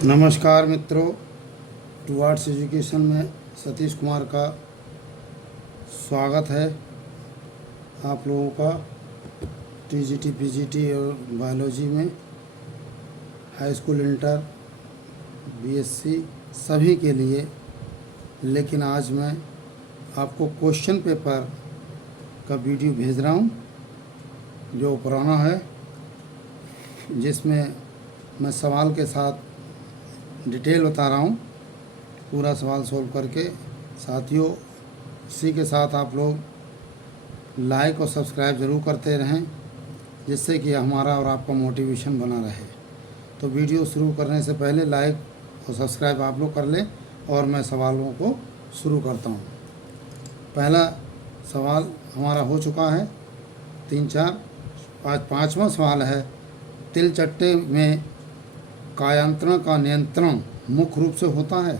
नमस्कार मित्रों, towards education में सतीश कुमार का स्वागत है। आप लोगों का टीजीटी, पीजीटी और बायोलॉजी में हाई स्कूल, इंटर, बीएससी सभी के लिए। लेकिन आज मैं आपको क्वेश्चन पेपर का वीडियो भेज रहा हूँ जो पुराना है, जिसमें मैं सवाल के साथ डिटेल बता रहा हूँ, पूरा सवाल सोल्व करके। साथियों, इसी के साथ आप लोग लाइक और सब्सक्राइब ज़रूर करते रहें, जिससे कि हमारा और आपका मोटिवेशन बना रहे। तो वीडियो शुरू करने से पहले लाइक और सब्सक्राइब आप लोग कर लें और मैं सवालों को शुरू करता हूँ। पहला सवाल हमारा हो चुका है, 3 4 5 5वां सवाल है। तिल चट्टे में कायांतरण का नियंत्रण मुख्य रूप से होता है।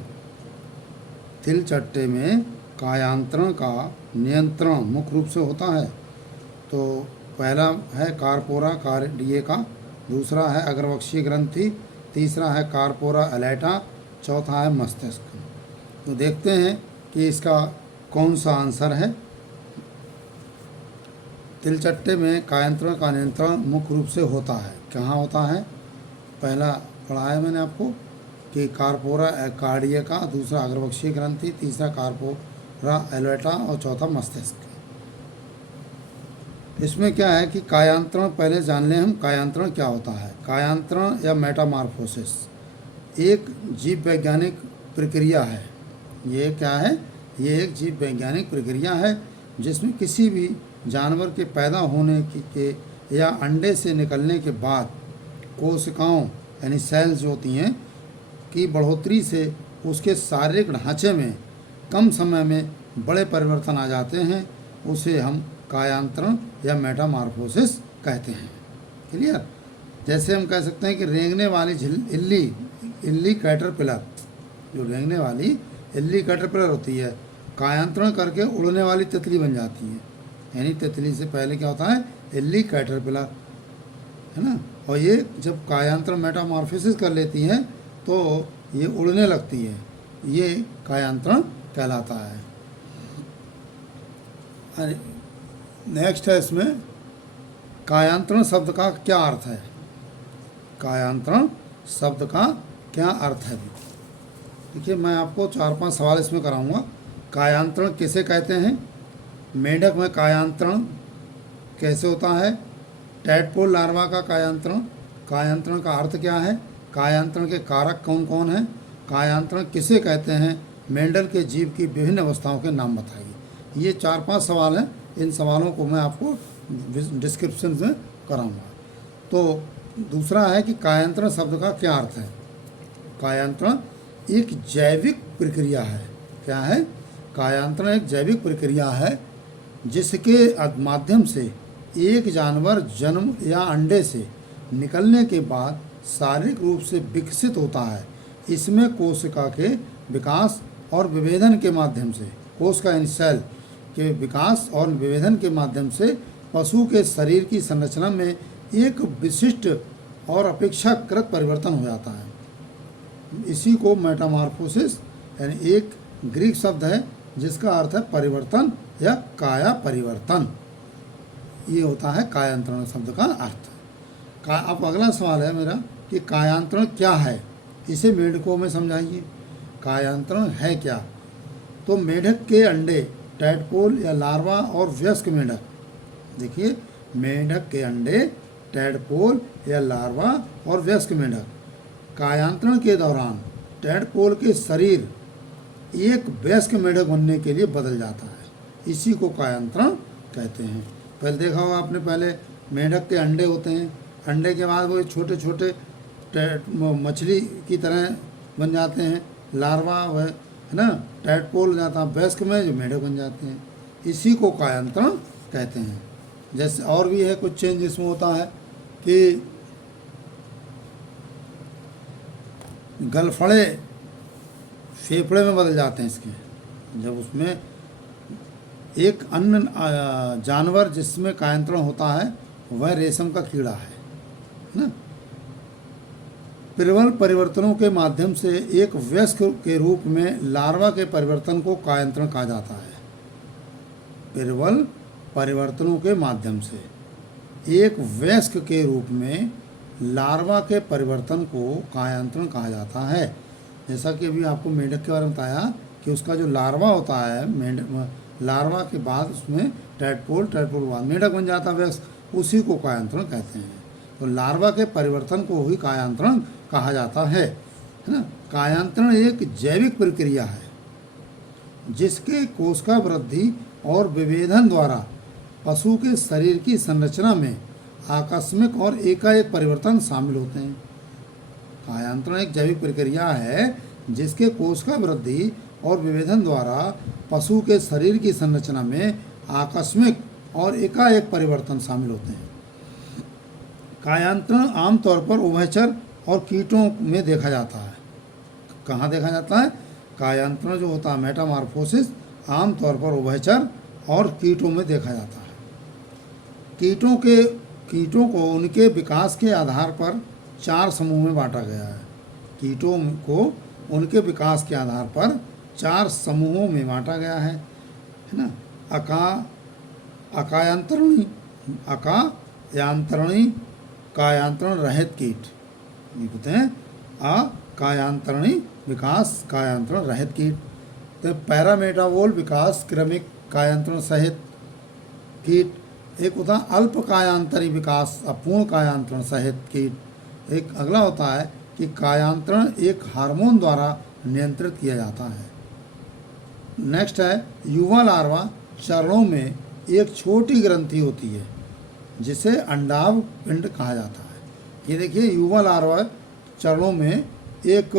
तिल चट्टे में कायांतरण का नियंत्रण मुख्य रूप से होता है। तो पहला है कार्पोरा कार्डिएका, दूसरा है अग्रवक्षीय ग्रंथि, तीसरा है कार्पोरा एलेटा, चौथा है मस्तिष्क। तो देखते हैं कि इसका कौन सा आंसर है। तिल चट्टे में कायांतरण का नियंत्रण मुख्य रूप से होता है। कहाँ होता है? पहला पढ़ाया मैंने आपको कि कार्पोरा कार्डिएका, दूसरा अग्रवक्षीय ग्रंथि, तीसरा कार्पोरा एलेटा और चौथा मस्तिष्क। इसमें क्या है कि कायांतरण पहले जान लें हम, कायांतरण क्या होता है। कायांतरण या मेटामॉर्फोसिस एक जीव वैज्ञानिक प्रक्रिया है। ये क्या है? ये एक जीव वैज्ञानिक प्रक्रिया है जिसमें किसी भी जानवर के पैदा होने के या अंडे से निकलने के बाद कोशिकाओं यानी सेल्स जो होती हैं की बढ़ोतरी से उसके शारीरिक ढांचे में कम समय में बड़े परिवर्तन आ जाते हैं। उसे हम कायांतरण या मेटामॉर्फोसिस कहते हैं। क्लियर? जैसे हम कह सकते हैं कि रेंगने वाली इल्ली कैटरपिलर, जो रेंगने वाली इल्ली कैटरपिलर होती है, कायांतरण करके उड़ने वाली तितली बन जाती है। यानी तितली से पहले क्या होता है? इल्ली कैटरपिलर, है ना। और ये जब कायांतरण मेटामॉर्फोसिस कर लेती हैं तो ये उड़ने लगती है। ये कायांतरण कहलाता है। नेक्स्ट है इसमें कायांतरण शब्द का क्या अर्थ है। कायांतरण शब्द का क्या अर्थ है? देखिए, मैं आपको 4 5 सवाल इसमें कराऊंगा। कायांतरण किसे कहते हैं? मेंढक में कायांतरण कैसे होता है? टैडपोल लार्वा का कायांतरण, कायांतरण का अर्थ क्या है? कायांतरण के कारक कौन कौन हैं? कायांतरण किसे कहते हैं? मेंडल के जीव की विभिन्न अवस्थाओं के नाम बताइए। ये 4 5 सवाल हैं। इन सवालों को मैं आपको डिस्क्रिप्शन में कराऊंगा। तो दूसरा है कि कायांतरण शब्द का क्या अर्थ है। कायांतरण एक जैविक प्रक्रिया है। क्या है? कायांतरण एक जैविक प्रक्रिया है जिसके माध्यम से एक जानवर जन्म या अंडे से निकलने के बाद शारीरिक रूप से विकसित होता है। इसमें कोशिका के विकास और विभेदन के माध्यम से, कोशिका यानी सेल के विकास और विभेदन के माध्यम से पशु के शरीर की संरचना में एक विशिष्ट और अपेक्षाकृत परिवर्तन हो जाता है। इसी को मेटामॉर्फोसिस यानी एक ग्रीक शब्द है जिसका अर्थ है परिवर्तन या काया परिवर्तन। ये होता है कायांतरण शब्द का अर्थ। अब अगला सवाल है मेरा कि कायांतरण क्या है, इसे मेंढकों में समझाइए। कायांतरण है क्या? तो मेंढक के अंडे, टैडपोल या लार्वा और वयस्क मेंढक, देखिए, मेंढक के अंडे, टैडपोल या लार्वा और वयस्क मेंढक, कायांतरण के दौरान टैडपोल के शरीर एक वयस्क मेंढक बनने के लिए बदल जाता है। इसी को कायांतरण कहते हैं। पहले देखा होगा आपने, पहले मेंढक के अंडे होते हैं, अंडे के बाद वो छोटे छोटे मछली की तरह बन जाते हैं, लार्वा वह है ना, टैडपोल जाता है वयस्क में, जो मेंढक बन जाते हैं। इसी को कायांतरण कहते हैं। जैसे और भी है कुछ चेंज इसमें होता है कि गलफड़े फेफड़े में बदल जाते हैं इसके, जब उसमें एक अन्य जानवर जिसमें कायांतरण होता है वह रेशम का कीड़ा है ना। प्रबल परिवर्तनों के माध्यम से एक वयस्क के रूप में लार्वा के परिवर्तन को कायांतरण कहा जाता है। प्रबल परिवर्तनों के माध्यम से एक वयस्क के रूप में लार्वा के परिवर्तन को कायांतरण कहा जाता है। जैसा कि अभी आपको मेंढक के बारे में बताया कि उसका जो लार्वा होता है, लार्वा के बाद उसमें टैडपोल, टैडपोल के बाद मेंढक बन जाता है वयस्क, उसी को कायांतरण कहते हैं। तो लार्वा के परिवर्तन को ही कायांतरण कहा जाता है ना। कायांतरण एक जैविक प्रक्रिया है जिसके कोशिका वृद्धि और विभेदन द्वारा पशु के शरीर की संरचना में आकस्मिक और एकाएक परिवर्तन शामिल होते हैं। कायांतरण एक जैविक प्रक्रिया है जिसके कोशिका वृद्धि और विभेदन द्वारा पशु के शरीर की संरचना में आकस्मिक और एकाएक परिवर्तन शामिल होते हैं। कायांतरण आमतौर पर उभयचर और कीटों में देखा जाता है। कहाँ देखा जाता है? कायांतरण जो होता है, मेटामॉर्फोसिस, आमतौर पर उभयचर और कीटों में देखा जाता है। कीटों को उनके विकास के आधार पर 4 समूह में बांटा गया है। कीटों को उनके विकास के आधार पर 4 समूहों में बांटा गया है ना। अकायांतरणी, कायांतरण रहित कीट, ये कहते हैं अकायांतरणी विकास कायांतरण रहित कीट। तो पैरामेटाबोल विकास क्रमिक कायांतरण सहित कीट। एक होता है अल्प कायांतरी विकास अपूर्ण कायांतरण सहित कीट। एक अगला होता है कि कायांतरण एक हार्मोन द्वारा नियंत्रित किया जाता है। नेक्स्ट है युवा लार्वा चरणों में एक छोटी ग्रंथि होती है जिसे अंडाभ पिंड कहा जाता है। ये देखिए, युवा लार्वा चरणों में एक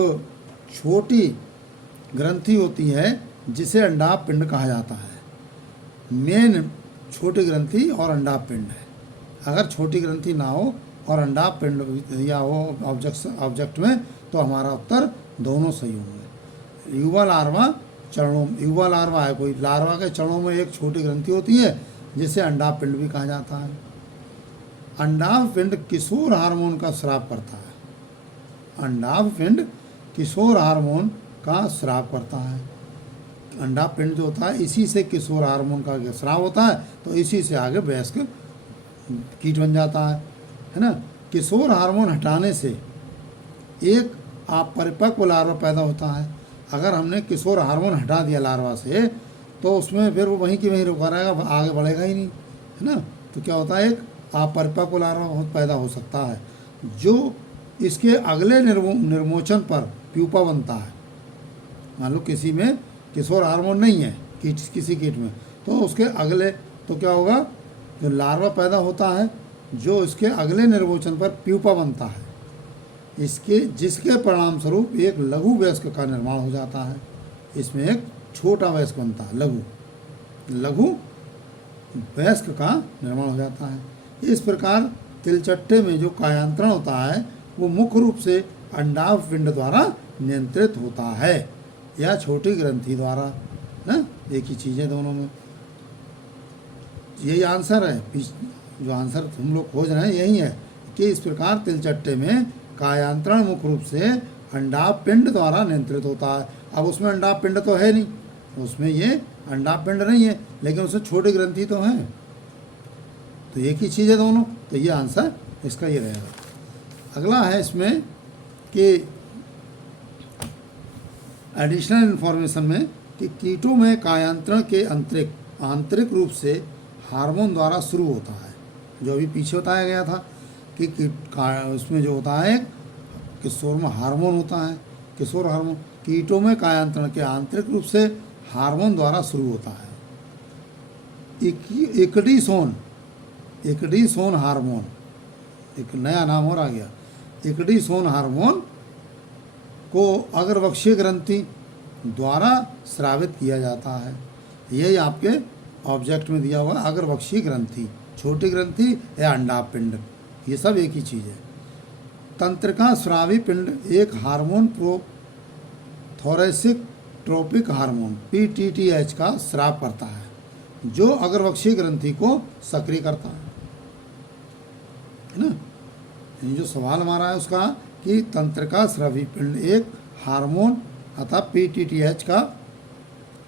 छोटी ग्रंथि होती है जिसे अंडाभ पिंड कहा जाता है। मेन छोटी ग्रंथि और अंडाभ पिंड है। अगर छोटी ग्रंथि ना हो और अंडाभ पिंड या हो ऑब्जेक्ट में, तो हमारा उत्तर दोनों सही होंगे। युवा लार्वा है कोई, लार्वा के चरणों में एक छोटी ग्रंथि होती है जिसे अंडाभ पिंड भी कहा जाता है। अंडाभ पिंड किशोर हार्मोन का स्राव करता है। अंडाभ पिंड किशोर हार्मोन का स्राव करता है। अंडाभ पिंड जो होता है, इसी से किशोर हार्मोन का स्राव होता है, तो इसी से आगे वयस्क कीट बन जाता है ना। किशोर हार्मोन हटाने से एक अपरिपक्व लार्वा पैदा होता है। अगर हमने किशोर हार्मोन हटा दिया लार्वा से, तो उसमें फिर वो वहीं की वहीं रुका रहेगा, आगे बढ़ेगा ही नहीं, है ना। तो क्या होता है, एक अपरिपक्व लार्वा पैदा हो सकता है जो इसके अगले निर्मोचन पर प्यूपा बनता है। मान लो किसी में किशोर हार्मोन नहीं है किसी कीट में, तो उसके अगले, तो क्या होगा, जो लार्वा पैदा होता है जो इसके अगले निर्मोचन पर प्यूपा बनता है, जिसके परिणाम स्वरूप एक लघु वयस्क का निर्माण हो जाता है। इसमें एक छोटा वयस्क बनता है, लघु वयस्क का निर्माण हो जाता है। इस प्रकार तिलचट्टे में जो कायांतरण होता है वो मुख्य रूप से अंडाभ पिंड द्वारा नियंत्रित होता है या छोटी ग्रंथि द्वारा ना। एक ही चीज़ है दोनों में। यही आंसर है, जो आंसर हम लोग खोज रहे हैं यही है कि इस प्रकार तिलचट्टे में कायांतरण मुख्य रूप से अंडाभ पिंड द्वारा नियंत्रित होता है। अब उसमें अंडाभ पिंड तो है नहीं, उसमें ये अंडाभ पिंड नहीं है, लेकिन उसमें छोटी ग्रंथि तो है, तो एक ही चीज़ है दोनों। तो ये आंसर इसका ये रहेगा। अगला है इसमें कि एडिशनल इन्फॉर्मेशन में कि कीटों में कायांतरण के आंतरिक रूप से हार्मोन द्वारा शुरू होता है। जो अभी पीछे बताया गया था कि उसमें जो होता है किशोर में हार्मोन होता है, किशोर हार्मोन। कीटों में कायांतरण के आंतरिक रूप से हार्मोन द्वारा शुरू होता है। इकडीसोन हार्मोन, एक नया नाम और आ गया। इकडीसोन हार्मोन को अग्रवक्षीय ग्रंथि द्वारा स्रावित किया जाता है। यही आपके ऑब्जेक्ट में दिया हुआ अग्रवक्षीय ग्रंथि, छोटी ग्रंथि या अंडाभ पिंड, ये सब एक ही चीज़ है। तंत्रिका स्रावी पिंड एक hormone thoracic trophic hormone PTTH का स्राव करता है जो अग्रवक्षीय ग्रंथि को सक्रिय करता है ना। ये जो सवाल हमारा है उसका कि तंत्रिका स्रावी पिंड एक हार्मोन अतः पीटीटीएच का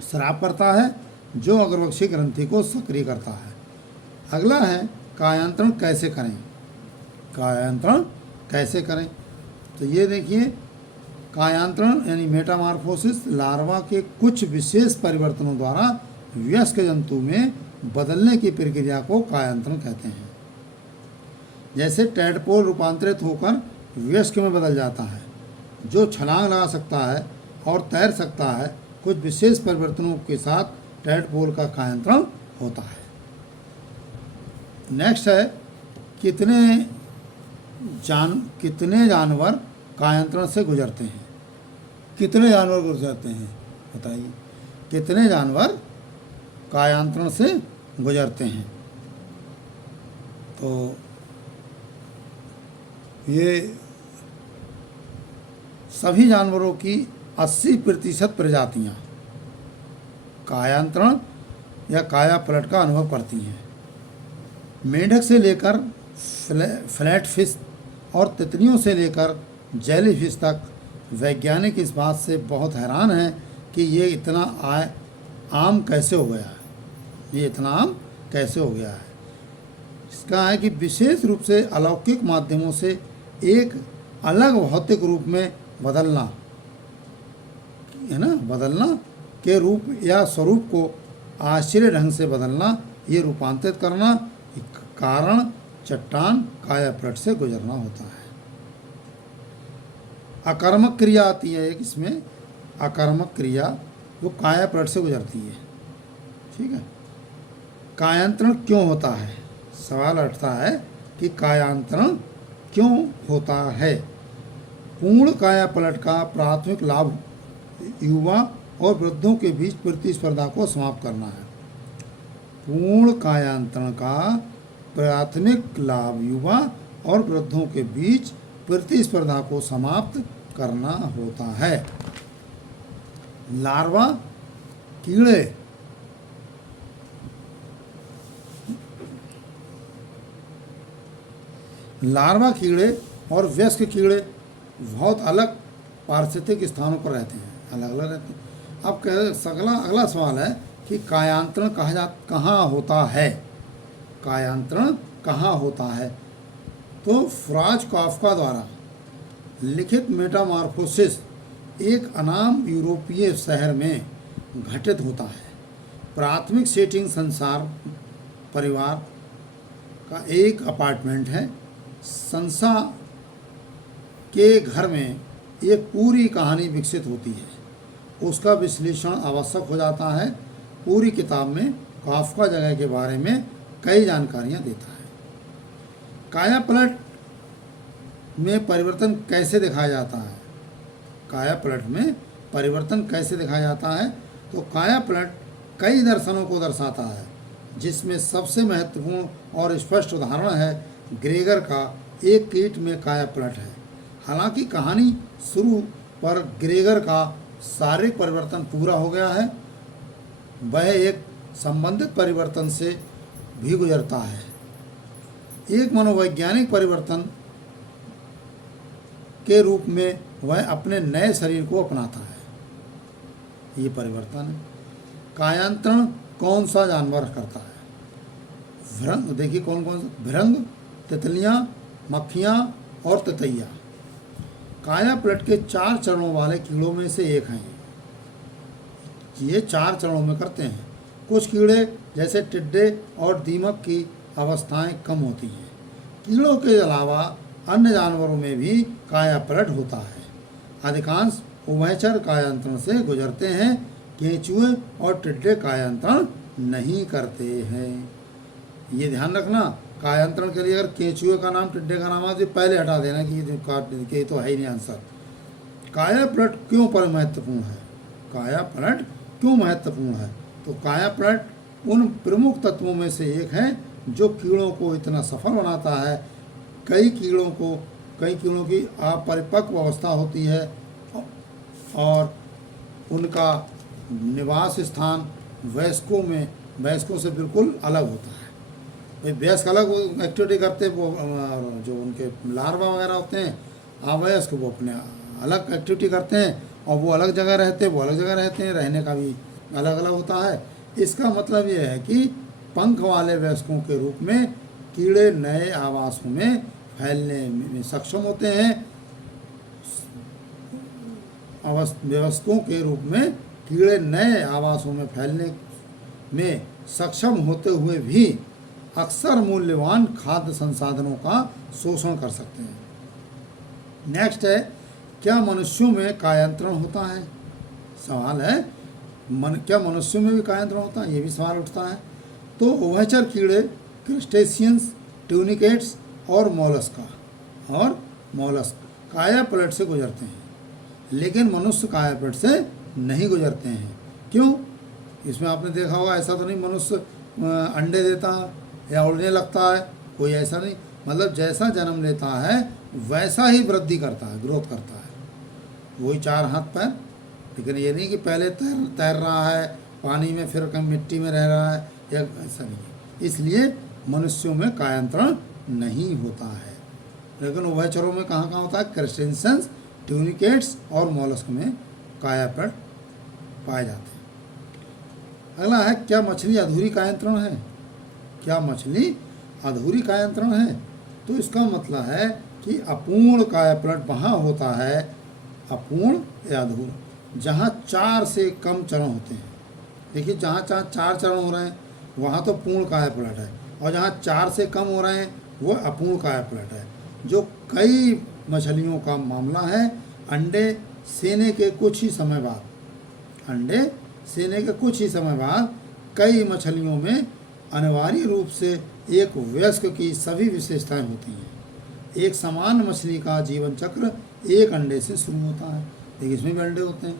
स्राव करता है जो अग्रवक्षीय ग्रंथि को सक्रिय करता है। अगला है कायांतरण कैसे करें। कायांतरण कैसे करें, तो ये देखिए, कायांतरण यानी मेटामॉर्फोसिस लार्वा के कुछ विशेष परिवर्तनों द्वारा वयस्क जंतु में बदलने की प्रक्रिया को कायांतरण कहते हैं। जैसे टैडपोल रूपांतरित होकर वयस्क में बदल जाता है, जो छलांग लगा सकता है और तैर सकता है। कुछ विशेष परिवर्तनों के साथ टैडपोल का कायांतरण होता है। नेक्स्ट है कितने जानवर कायांतरण से गुजरते हैं। कितने जानवर गुजरते हैं बताइए, कितने जानवर कायांतरण से गुजरते हैं। तो ये सभी जानवरों की 80% प्रजातियां कायांतरण या काया पलट का अनुभव करती हैं। मेंढक से लेकर फ्लैट फिश और तितलियों से लेकर जेली फिश तक वैज्ञानिक इस बात से बहुत हैरान हैं कि ये इतना आम कैसे हो गया है। ये इतना आम कैसे हो गया है। इसका है कि विशेष रूप से अलौकिक माध्यमों से एक अलग भौतिक रूप में बदलना, है ना, बदलना के रूप या स्वरूप को आश्चर्य ढंग से बदलना, ये रूपांतरित करना कारण चट्टान काया पलट से गुजरना होता है। आकर्मक क्रिया आती है एक इसमें, आकर्मक क्रिया वो काया पलट से गुजरती है। ठीक है, कायांतरण क्यों होता है। सवाल उठता है कि कायांतरण क्यों होता है। पूर्ण काया पलट का प्राथमिक लाभ युवा और वृद्धों के बीच प्रतिस्पर्धा को समाप्त करना है। पूर्ण कायांतरण का प्राथमिक लाभ युवा और वृद्धों के बीच प्रतिस्पर्धा को समाप्त करना होता है। लार्वा कीड़े और वयस्क कीड़े बहुत अलग पारिस्थितिक स्थानों पर रहते हैं, अलग अलग रहते हैं। अब अगला सवाल है कि कायांतरण कहाँ होता है। कायांतरण कहाँ होता है, तो फ्राज काफ्का द्वारा लिखित मेटामॉर्फोसिस एक अनाम यूरोपीय शहर में घटित होता है। प्राथमिक सेटिंग संसार परिवार का एक अपार्टमेंट है। संसा के घर में एक पूरी कहानी विकसित होती है, उसका विश्लेषण आवश्यक हो जाता है। पूरी किताब में काफ्का जगह के बारे में कई जानकारियां देता है। काया पलट में परिवर्तन कैसे दिखाया जाता है। काया पलट में परिवर्तन कैसे दिखाया जाता है, तो काया पलट कई दर्शनों को दर्शाता है, जिसमें सबसे महत्वपूर्ण और स्पष्ट उदाहरण है ग्रेगर का एक कीट में काया पलट है। हालांकि कहानी शुरू पर ग्रेगर का शारीरिक परिवर्तन पूरा हो गया है, वह एक संबंधित परिवर्तन से भी गुजरता है। एक मनोवैज्ञानिक परिवर्तन के रूप में वह अपने नए शरीर को अपनाता है। ये परिवर्तन है। कायांतरण कौन सा जानवर करता है। भृंग, देखिए कौन कौन सा, भृंग, तितलियां, मक्खियां और ततैया काया पलट के 4 चरणों वाले कीड़ों में से एक हैं। ये 4 चरणों में करते हैं। कुछ कीड़े जैसे टिड्डे और दीमक की अवस्थाएं कम होती हैं। कीड़ों के अलावा अन्य जानवरों में भी काया पलट होता है। अधिकांश उभयचर कायांतरण से गुजरते हैं। केंचुए और टिड्डे कायांतरण नहीं करते हैं। ये ध्यान रखना, कायांतरण के लिए अगर केंचुए का नाम टिड्डे का नाम है तो पहले हटा देना कि ये तो है ही नहीं आंसर। काया पलट क्यों पर महत्वपूर्ण है। काया पलट क्यों महत्वपूर्ण है, तो काया पलट उन प्रमुख तत्वों में से एक है जो कीड़ों को इतना सफल बनाता है। कई कीड़ों की अपरिपक्व अवस्था होती है और उनका निवास स्थान वयस्कों से बिल्कुल अलग होता है। भाई वयस्क अलग एक्टिविटी करते हैं, वो जो उनके लार्वा वगैरह होते हैं अवयस्क वो अपने अलग एक्टिविटी करते हैं और वो अलग जगह रहते हैं, वो अलग जगह रहते हैं, रहने का भी अलग अलग होता है। इसका मतलब ये है कि पंख वाले वयस्कों के रूप में कीड़े नए आवासों में फैलने में सक्षम होते हैं। वयस्कों के रूप में कीड़े नए आवासों में फैलने में सक्षम होते हुए भी अक्सर मूल्यवान खाद्य संसाधनों का शोषण कर सकते हैं। नेक्स्ट है, क्या मनुष्यों में कायांतरण होता है? सवाल है, क्या मनुष्यों में भी कायांतरण होता है? ये भी सवाल उठता है। तो उभयचर कीड़े, क्रस्टेशियंस, ट्यूनिकेट्स और मॉलस्क काया पलट से गुजरते हैं, लेकिन मनुष्य काया पलट से नहीं गुजरते हैं। क्यों? इसमें आपने देखा होगा, ऐसा तो नहीं मनुष्य अंडे देता या उड़ने लगता है, कोई ऐसा नहीं। मतलब जैसा जन्म लेता है वैसा ही वृद्धि करता है, ग्रोथ करता है, वही 4 हाथ पैर। लेकिन ये नहीं कि पहले तैर रहा है पानी में, फिर कहीं मिट्टी में रह रहा है, या ऐसा नहीं है। इसलिए मनुष्यों में कायांतरण नहीं होता है, लेकिन उभयचरों में कहाँ कहाँ होता है? क्रस्टेशियंस, ट्यूनिकेट्स और मॉलस्क में कायापलट पाए जाते हैं। अगला है, क्या मछली अधूरी कायांतरण है? क्या मछली अधूरी कायांतरण है? तो इसका मतलब है कि अपूर्ण कायापलट वहाँ होता है, अपूर्ण या अधूरा, जहाँ 4 से कम चरण होते हैं। देखिए, जहाँ 4 चरण हो रहे हैं वहाँ तो पूर्ण कायापलट है, और जहाँ 4 से कम हो रहे हैं वो अपूर्ण कायापलट है। जो कई मछलियों का मामला है। अंडे सेने के कुछ ही समय बाद कई मछलियों में अनिवार्य रूप से एक वयस्क की सभी विशेषताएं होती हैं। एक समान मछली का जीवन चक्र एक अंडे से शुरू होता है। देखिए, इसमें भी अंडे होते हैं,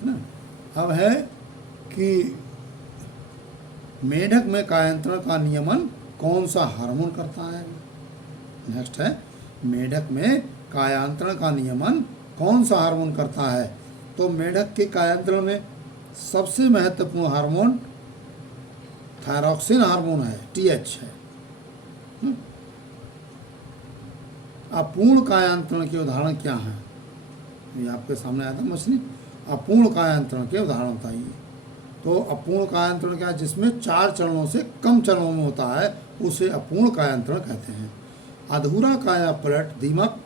है ना। अब है कि मेढक में कायांतरण का नियमन कौन सा हार्मोन करता है? नेक्स्ट है, मेढक में कायांतरण का नियमन कौन सा हार्मोन करता है? तो मेढक के कायांतरण में सबसे महत्वपूर्ण हार्मोन थायरॉक्सिन हार्मोन है, TH है। अपूर्ण कायांतरण के उदाहरण क्या हैं? ये आपके सामने आया था मछली। अपूर्ण कायांतरण के उदाहरण बताइए। तो अपूर्ण कायांतरण क्या है? जिसमें 4 चरणों से कम चरणों में होता है, उसे अपूर्ण कायांतरण कहते हैं। अधूरा कायापलट दीमक,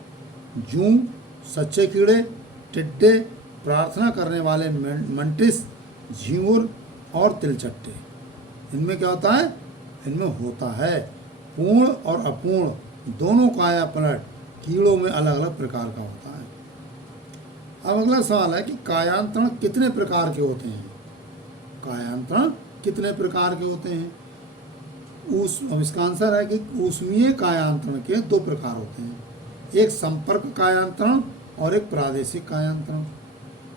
जूं, सच्चे कीड़े, टिड्डे, प्रार्थना करने वाले मंटिस, झींगुर और तिलचट्टे, इनमें क्या होता है? इनमें होता है पूर्ण और अपूर्ण दोनों कायापलट कीड़ों में अलग अलग प्रकार का होता है। अब अगला सवाल है कि कायांतरण कितने प्रकार के होते हैं? कायांतरण कितने प्रकार के होते हैं? अब इसका आंसर है कि ऊष्मीय कायांतरण के 2 प्रकार होते हैं, एक संपर्क कायांतरण और एक प्रादेशिक कायांतरण।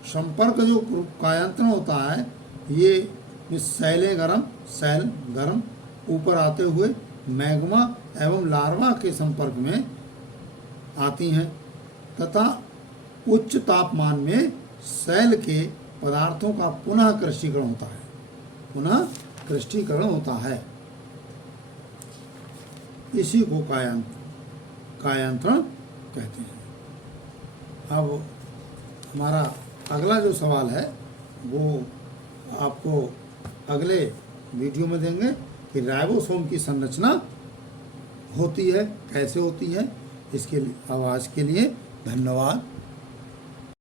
संपर्क जो कायांतरण होता है, ये सैल गरम ऊपर आते हुए मैग्मा एवं लार्वा के संपर्क में आती हैं तथा उच्च तापमान में सैल के पदार्थों का पुनः क्रिस्टीकरण होता है। इसी को कायांतरण कहते हैं। अब हमारा अगला जो सवाल है वो आपको अगले वीडियो में देंगे कि राइबोसोम की संरचना होती है, कैसे होती है। इसके लिए आवाज़ के लिए धन्यवाद।